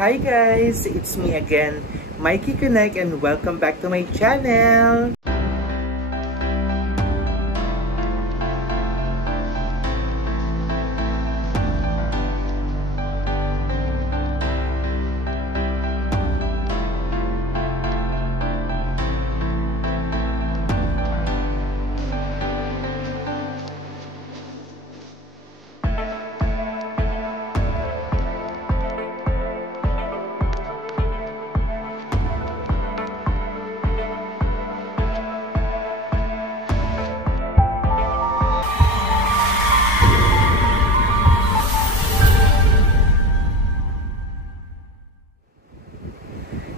Hi guys, it's me again, Mikey Connect, and welcome back to my channel.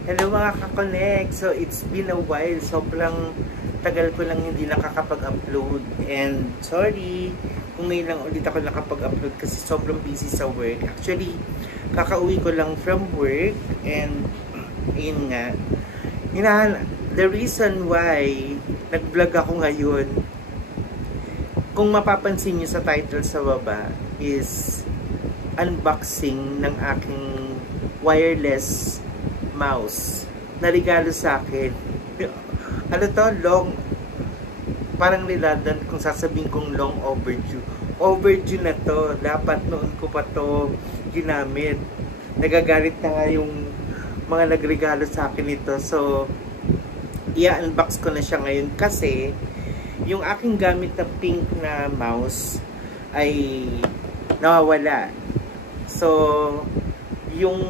Hello mga ka-connect! So it's been a while, sobrang tagal ko lang hindi nakakapag-upload, and sorry kung ngayon lang ulit ako nakapag-upload kasi sobrang busy sa work. Actually, kakauwi ko lang from work, and ayun nga, the reason why nag-vlog ako ngayon, kung mapapansin nyo sa title sa baba, is unboxing ng aking wireless mouse na regalo sa akin. Ano to? Parang redundant kung sasabihin kong long overdue. Overdue na to. Dapat noon ko pa to ginamit. Nagagalit na nga yung mga nagregalo sa akin ito. So, i-unbox ko na siya ngayon kasi yung aking gamit na pink na mouse ay nawawala. So, yung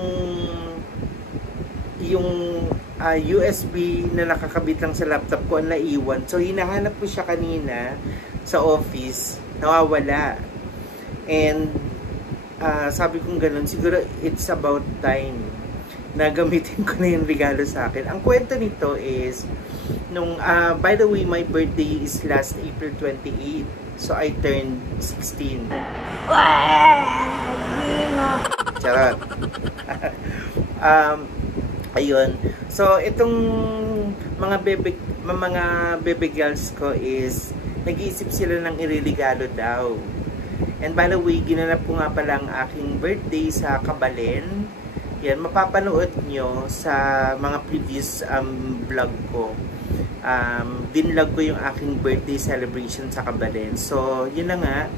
USB na nakakabit lang sa laptop ko ang naiwan. So, hinahanap ko siya kanina sa office. Nawawala. And, sabi kong ganun, siguro it's about time na gamitin ko na yung regalo sa akin. Ang kwento nito is, by the way, my birthday is last April 28. So, I turned 16. Charot. Ayun. So, itong mga baby girls ko is nag-iisip sila ng ireregalo daw. And by the way, ginanap ko nga pala ang aking birthday sa Kabalen. Yan, mapapanood nyo sa mga previous vlog ko. Binlog ko yung aking birthday celebration sa Kabalen. So, yun na nga.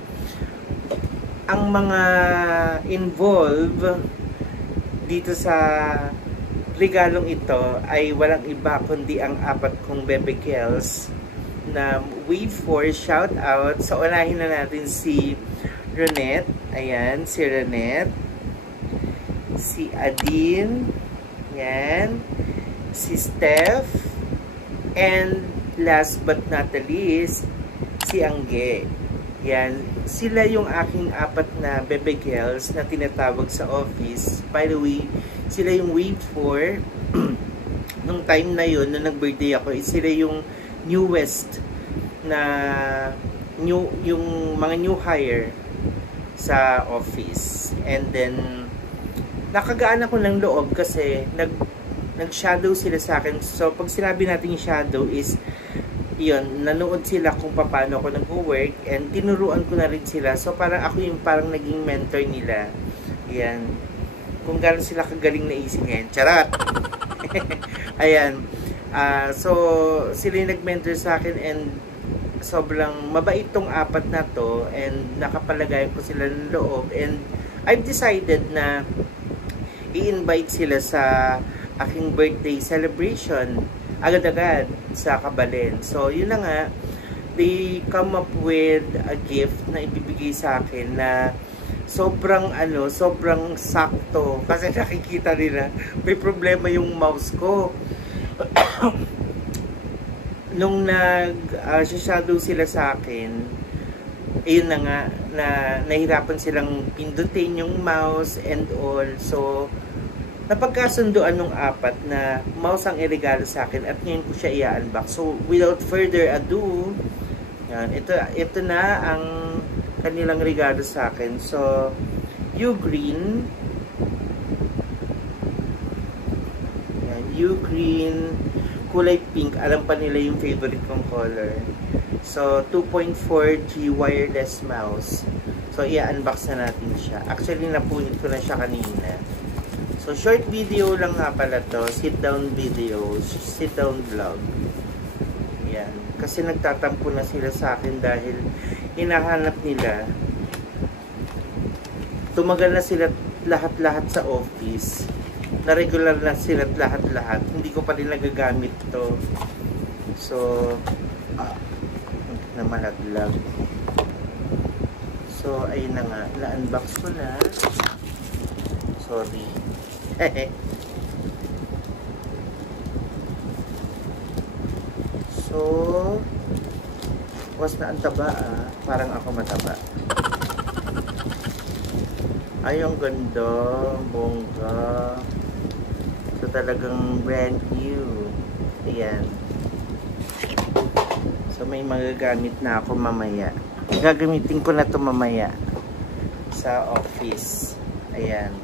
Ang mga involved dito sa regalong ito ay walang iba kundi ang apat kong baby girls na wait for shout out. So unahin na natin si Ronette. Ayan, si Ronette. Si Adine. Yan. Si Steph. And last but not the least, si Angge. Yan. Sila yung aking apat na baby girls na tinatawag sa office. By the way, sila yung wait for nung time na yun, nung nag-birthday ako, sila yung newest na yung mga new hire sa office. And then nakagaan ako ng loob kasi nag-shadow sila sa akin. So pag sinabi natin shadow is yun, nanood sila kung paano ako nag-work, and tinuruan ko na rin sila. So parang ako yung parang naging mentor nila. Yan. Kung gano'n sila kagaling na isipin. Charot! Ayan. So, sila yung nag-mentor sa akin, and sobrang mabait tong apat na to, and nakapalagay ko sila ng loob, and I've decided na i-invite sila sa aking birthday celebration agad-agad sa Kabalen. So, yun na nga, they come up with a gift na ibibigay sa akin na sobrang sakto kasi nakikita nila may problema yung mouse ko. Nung nag-shadow sila sa akin, ayun na nga, na nahirapan silang pindutin yung mouse and all. So, napagkasunduan nung apat na mouse ang iregalo sa akin at ngayon ko siya i-unbox. So, without further ado, yan, ito na ang kanilang regalo sa akin. So, Ugreen. Yan, Ugreen. Kulay pink. Alam pa nila yung favorite kong color. So, 2.4G wireless mouse. So, i-unbox na natin siya. Actually, napunit ko na siya kanina. So, short video lang nga pala to. Sit down video. Sit down vlog. Yan. Kasi nagtatampo na sila sa akin dahil hinahanap nila. Tumagal na sila lahat-lahat sa office. Na regular na sila lahat-lahat. Hindi ko pa rin nagagamit to. So, na malaglag. So, ayun na nga. Na-unbox ko na. Sorry. So, was na ang taba parang ako mataba. Ay, ang ganda, bongga. So, talagang brand new. Ayan. So, may magagamit na ako mamaya. Gagamitin ko na to mamaya sa office. Ayan.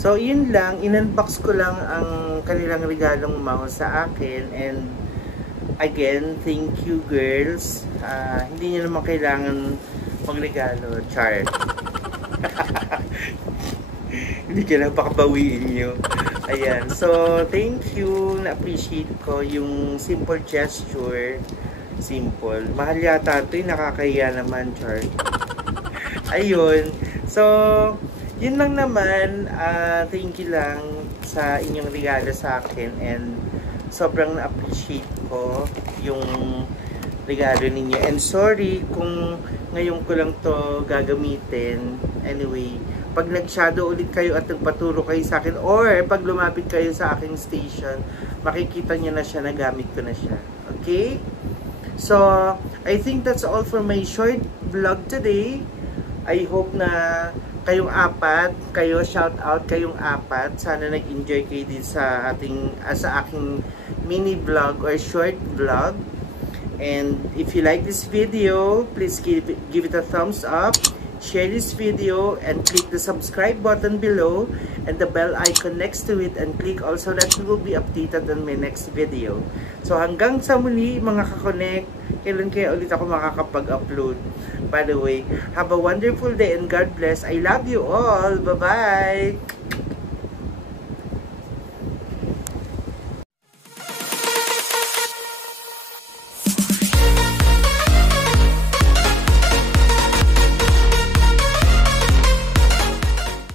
So, yun lang. In-unbox ko lang ang kanilang regalong mouse sa akin. And, again, thank you, girls. Hindi nyo naman kailangan magregalo. Char. Hindi kailangan pakabawiin nyo. Ayan. So, thank you. Na-appreciate ko yung simple gesture. Simple. Mahal yata ito. Nakakaya naman, Char. Ayun. So, yun lang naman, thank you lang sa inyong regalo sa akin and sobrang na-appreciate ko yung regalo ninyo. And sorry kung ngayon ko lang to gagamitin. Anyway, pag nag-shadow ulit kayo at nagpaturo kayo sa akin or pag lumapit kayo sa aking station, makikita nyo na siya, nagamit ko na siya. Okay? So, I think that's all for my short vlog today. I hope na kayong apat, kayo shout out kayong apat. Sana nag-enjoy kayo din sa aking mini vlog or short vlog. And if you like this video, please give it a thumbs up. Share this video and click the subscribe button below and the bell icon next to it and click also that you will be updated on my next video. So hanggang sa muli mga kakonek, kailan kaya ulit ako makakapag-upload. By the way, have a wonderful day and God bless. I love you all. Bye-bye!